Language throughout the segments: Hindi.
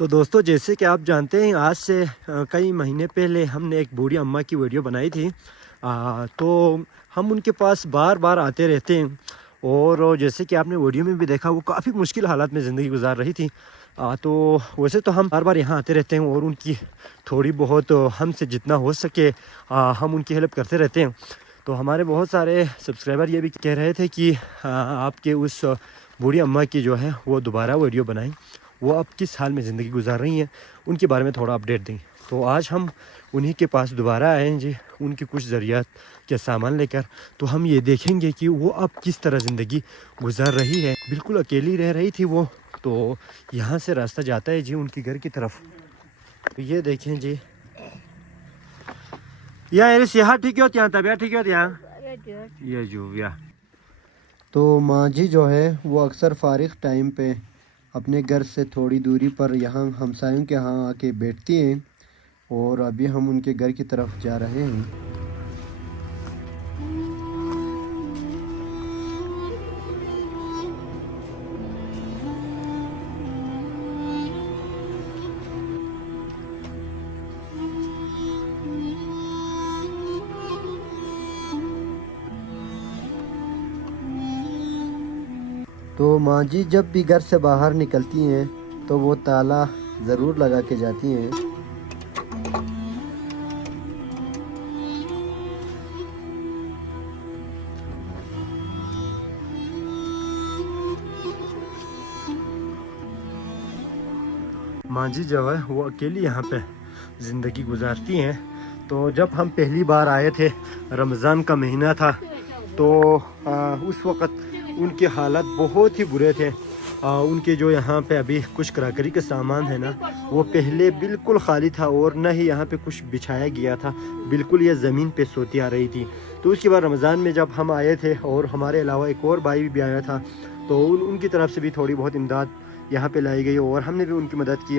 तो दोस्तों, जैसे कि आप जानते हैं, आज से कई महीने पहले हमने एक बूढ़ी अम्मा की वीडियो बनाई थी। तो हम उनके पास बार बार आते रहते हैं और जैसे कि आपने वीडियो में भी देखा, वो काफ़ी मुश्किल हालात में ज़िंदगी गुजार रही थी। तो वैसे तो हम बार बार यहाँ आते रहते हैं और उनकी थोड़ी बहुत हमसे जितना हो सके हम उनकी हेल्प करते रहते हैं। तो हमारे बहुत सारे सब्सक्राइबर ये भी कह रहे थे कि आपके उस बूढ़ी अम्मा की जो है वो दोबारा वीडियो बनाएं, वो अब किस हाल में ज़िंदगी गुजार रही हैं, उनके बारे में थोड़ा अपडेट दें। तो आज हम उन्हीं के पास दोबारा आए हैं जी, उनकी कुछ ज़रूरियात के सामान लेकर। तो हम ये देखेंगे कि वो अब किस तरह ज़िंदगी गुजार रही है। बिल्कुल अकेली रह रही थी वो। तो यहाँ से रास्ता जाता है जी उनके घर की तरफ। तो ये देखें जी, या सेहत ठीक होती है, तबीयत ठीक होती है ये जो या। तो माँ जी जो है वो अक्सर फारिग टाइम पे अपने घर से थोड़ी दूरी पर यहाँ हमसायों के यहाँ आके बैठती हैं और अभी हम उनके घर की तरफ जा रहे हैं। तो माँ जी जब भी घर से बाहर निकलती हैं तो वो ताला ज़रूर लगा के जाती हैं। माँ जी जो है वो अकेली यहाँ पे ज़िंदगी गुजारती हैं। तो जब हम पहली बार आए थे, रमज़ान का महीना था, तो उस वक़्त उनके हालात बहुत ही बुरे थे। उनके जो यहाँ पे अभी कुछ क्रॉकरी के सामान है ना, वो पहले बिल्कुल खाली था और न ही यहाँ पे कुछ बिछाया गया था, बिल्कुल ये ज़मीन पे सोती आ रही थी। तो उसके बाद रमज़ान में जब हम आए थे और हमारे अलावा एक और भाई भी आया था, तो उनकी तरफ से भी थोड़ी बहुत इमदाद यहाँ पे लाई गई और हमने भी उनकी मदद की।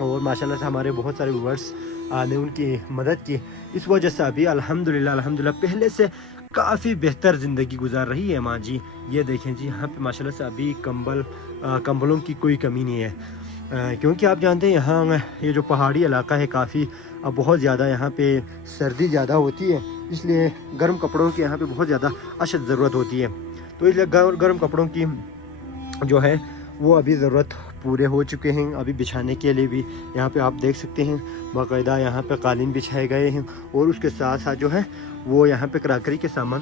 और माशाल्लाह से हमारे बहुत सारे व्यूअर्स ने उनकी मदद की। इस वजह से अभी अल्हम्दुलिल्लाह पहले से काफ़ी बेहतर ज़िंदगी गुजार रही है माँ जी। ये देखें जी, यहाँ पे माशाल्लाह से अभी कंबलों की कोई कमी नहीं है। क्योंकि आप जानते हैं यहाँ ये जो पहाड़ी इलाका है, काफ़ी बहुत ज़्यादा यहाँ पे सर्दी ज़्यादा होती है, इसलिए गर्म कपड़ों की यहाँ पे बहुत ज़्यादा अशद ज़रूरत होती है। तो इसलिए गर्म कपड़ों की जो है वो अभी ज़रूरत पूरे हो चुके हैं। अभी बिछाने के लिए भी यहाँ पे आप देख सकते हैं बाकायदा यहाँ पे कालीन बिछाए गए हैं और उसके साथ साथ जो है वो यहाँ पे क्रॉकरी के सामान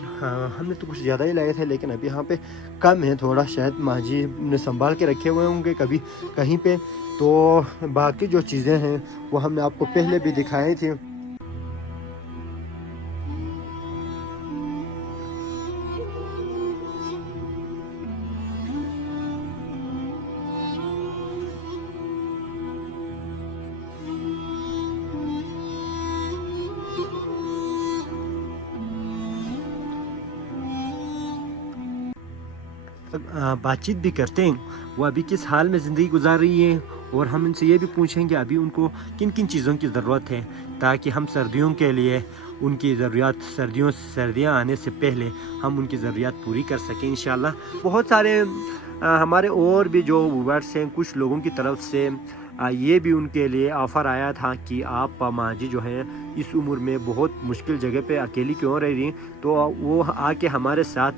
हमने तो कुछ ज़्यादा ही लाए थे, लेकिन अभी यहाँ पे कम है थोड़ा। शायद माँ जी ने संभाल के रखे हुए होंगे कभी कहीं पे। तो बाकी जो चीज़ें हैं वो हमने आपको पहले भी दिखाई थी। बातचीत भी करते हैं वो अभी किस हाल में ज़िंदगी गुजार रही है, और हम इनसे ये भी पूछेंगे अभी उनको किन किन चीज़ों की ज़रूरत है, ताकि हम सर्दियों के लिए उनकी ज़रूरियात सर्दियाँ आने से पहले हम उनकी ज़रूरियात पूरी कर सकें इंशाल्लाह। बहुत सारे हमारे और भी जो व्यूअर्स हैं, कुछ लोगों की तरफ से ये भी उनके लिए ऑफ़र आया था कि आप माँ जी जो है इस उम्र में बहुत मुश्किल जगह पे अकेली क्यों रह रही हैं, तो वो आके हमारे साथ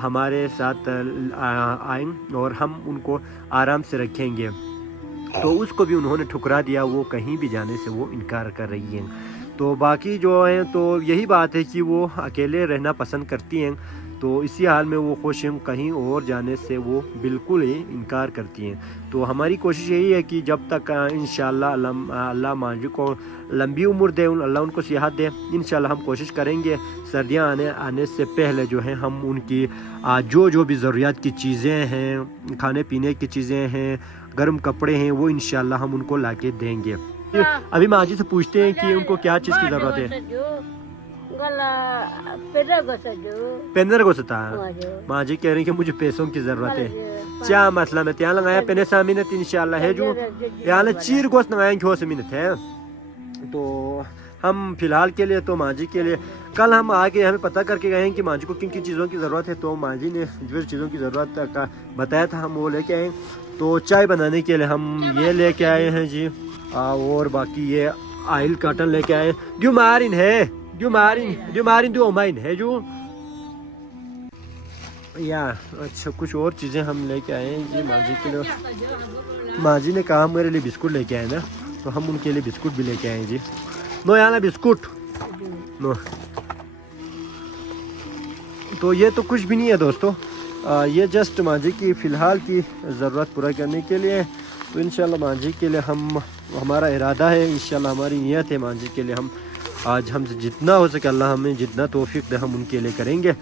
आएँ और हम उनको आराम से रखेंगे। तो उसको भी उन्होंने ठुकरा दिया, वो कहीं भी जाने से वो इनकार कर रही हैं। तो बाकी जो हैं, तो यही बात है कि वो अकेले रहना पसंद करती हैं। तो इसी हाल में वो खुश हैं, कहीं और जाने से वो बिल्कुल ही इनकार करती हैं। तो हमारी कोशिश यही है कि जब तक इंशाल्लाह अल्लाह माँ जी को लंबी उम्र दे, अल्लाह उनको सेहत दे, इंशाल्लाह हम कोशिश करेंगे सर्दियाँ आने से पहले जो है हम उनकी जो भी ज़रूरियात की चीज़ें हैं, खाने पीने की चीज़ें हैं, गर्म कपड़े हैं, वो इंशाल्लाह हम उनको ला के देंगे। अभी माँ जी से पूछते हैं कि उनको क्या चीज़ की ज़रूरत है। पेनर को सता माँ जी कह रही कि मुझे पैसों की ज़रूरत है। क्या मसला में त्या लगाया पेने सामिनत इंशाल्लाह है जो यार चीर गोश्त लगाएं क्यों सामिनत है। तो हम फिलहाल के लिए तो माँ जी के लिए कल हम आके हमें पता करके गए हैं कि माँ जी को किन किन चीज़ों की ज़रूरत है। तो माँ जी ने जो चीज़ों की ज़रूरत का बताया था हम वो लेके आए। तो चाय बनाने के लिए हम ये लेके आए हैं जी, और बाकी ये आयल काटन लेके आए। जो मारिन है, जो मारिन जो ओमाइन है जो या अच्छा कुछ और चीज़ें हम लेके आए हैं जी माँ जी के लिए। माँ जी ने कहा मेरे लिए बिस्कुट लेके आए ना, तो हम उनके लिए बिस्कुट भी लेके आए जी। नो याना बिस्कुट नो। तो ये तो कुछ भी नहीं है दोस्तों, ये जस्ट माँ जी की फ़िलहाल की ज़रूरत पूरा करने के लिए। तो इंशाल्लाह माँ जी के लिए हमारा इरादा है, इंशाल्लाह हमारी नीयत है माँ जी के लिए हम आज हमसे जितना हो सके अल्लाह हमें जितना तौफीक दे हम उनके लिए करेंगे।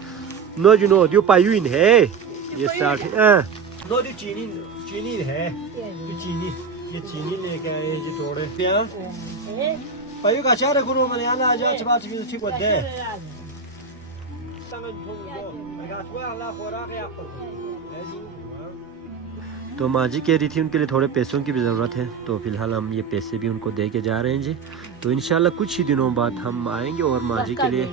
नो जी नो जो पायुइन है ये 60 नो जो चीनी है चीनी, ये चीनी लेके आए हैं जी थोड़े पायु का चार गुरु मैंने आना आज बात ठीक होते हैं। तो माँ जी कह रही थी उनके लिए थोड़े पैसों की भी ज़रूरत है, तो फिलहाल हम ये पैसे भी उनको दे के जा रहे हैं जी। तो इंशाल्लाह कुछ ही दिनों बाद हम आएंगे और माँ जी के लिए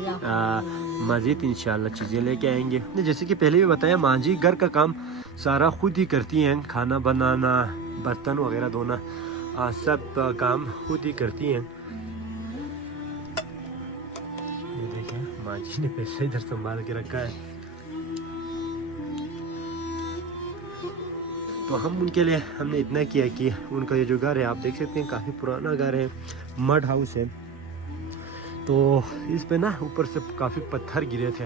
मज़ीद इंशाल्लाह चीज़ें लेके आएंगे। जैसे कि पहले भी बताया माँ जी घर का काम सारा खुद ही करती हैं, खाना बनाना, बर्तन वगैरह धोना, सब काम खुद ही करती हैं। ये देखें माँ जी ने पैसे इधर संभाल के रखा है। तो हम उनके लिए हमने इतना किया कि उनका ये जो घर है आप देख सकते हैं काफ़ी पुराना घर है, मड हाउस है। तो इस पे ना ऊपर से काफ़ी पत्थर गिरे थे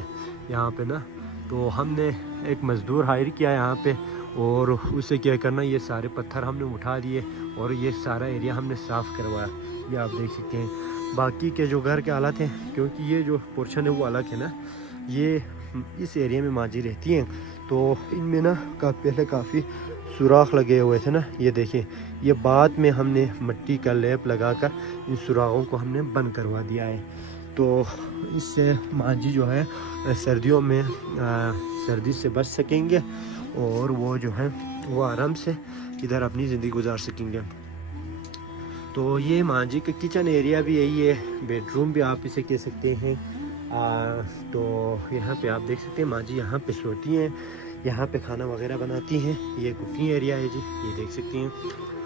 यहाँ पे ना, तो हमने एक मज़दूर हायर किया यहाँ पे और उसे क्या करना ये सारे पत्थर हमने उठा दिए और ये सारा एरिया हमने साफ़ करवाया। ये आप देख सकते हैं बाकी के जो घर के हालात हैं, क्योंकि ये जो पोर्शन है वो अलग है ना, ये इस एरिया में माँ जी रहती हैं। तो इनमें ना पहले काफ़ी सुराख लगे हुए थे ना, ये देखिए ये बाद में हमने मिट्टी का लेप लगाकर इन सुराखों को हमने बंद करवा दिया है। तो इससे माँ जी जो है सर्दियों में सर्दी से बच सकेंगे और वो जो है वो आराम से इधर अपनी ज़िंदगी गुजार सकेंगे। तो ये माँ जी का किचन एरिया भी यही है, बेडरूम भी आप इसे कह सकते हैं। तो यहाँ पे आप देख सकते हैं माँ जी यहाँ पे सोती हैं, यहाँ पे खाना वगैरह बनाती हैं। ये कुकिंग एरिया है जी, ये देख सकती हैं।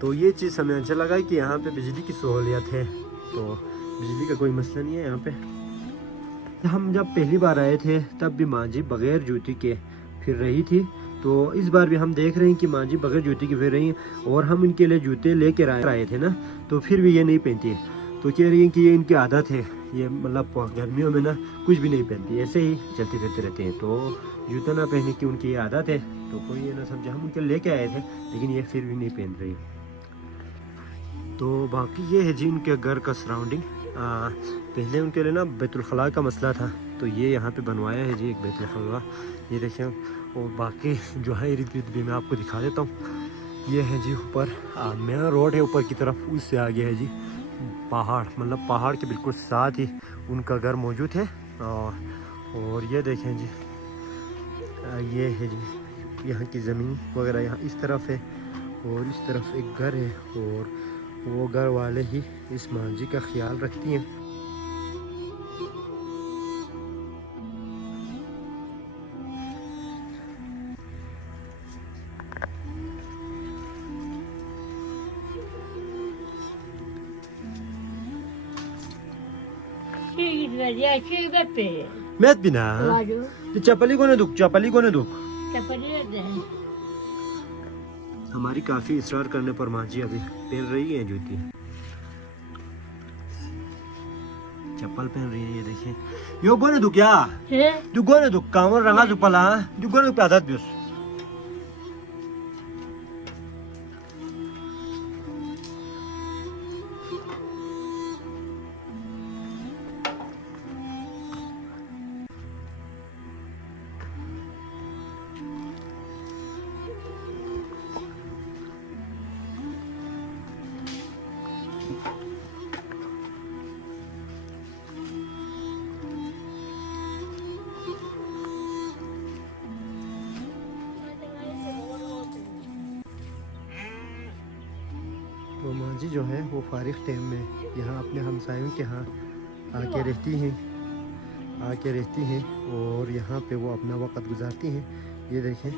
तो ये चीज़ हमें अच्छा लगा कि यहाँ पे बिजली की सहूलियत है, तो बिजली का कोई मसला नहीं है यहाँ पे। हम जब पहली बार आए थे तब भी माँ जी बग़ैर जूती के फिर रही थी, तो इस बार भी हम देख रहे हैं कि माँ जी बग़ैर जूती के फिर रही हैं और हम इनके लिए जूते लेकर आए थे ना, तो फिर भी ये नहीं पहनती है। तो कह रही हैं कि ये इनकी आदत है, ये मतलब गर्मियों में ना कुछ भी नहीं पहनती, ऐसे ही चलते फिरते रहते हैं। तो जूता ना पहनने की उनकी ये आदत है, तो कोई ये ना समझा, हम उनके लेके आए थे लेकिन ये फिर भी नहीं पहन रही। तो बाकी ये है जी उनके घर का सराउंडिंग। पहले उनके लिए ना बैतुल खला का मसला था, तो ये यहाँ पे बनवाया है जी एक बैतुल खला, ये देखें। और बाकी जो है इर्द गिर्द भी मैं आपको दिखा देता हूँ। ये है जी ऊपर मेन रोड है ऊपर की तरफ, उससे आगे है जी पहाड़, मतलब पहाड़ के बिल्कुल साथ ही उनका घर मौजूद है। और ये देखें जी ये है जी यहाँ की ज़मीन वगैरह यहाँ इस तरफ है और इस तरफ एक घर है और वो घर वाले ही इस माँ जी का ख्याल रखती हैं। Met bina. तो चपली को ने दुख हमारी काफी इसरार करने पर माँ जी अभी पहन रही है जूती, चप्पल पहन रही है। ये देखिए यो गोने दुख या जो गोने दुख कामर रंगा चप्पला जो गोने पे आदत बिस तो माँ जी जो है वो फारिग टाइम में यहाँ अपने हमसायों के यहाँ आके रहती हैं और यहाँ पे वो अपना वक़्त गुजारती हैं। ये देखें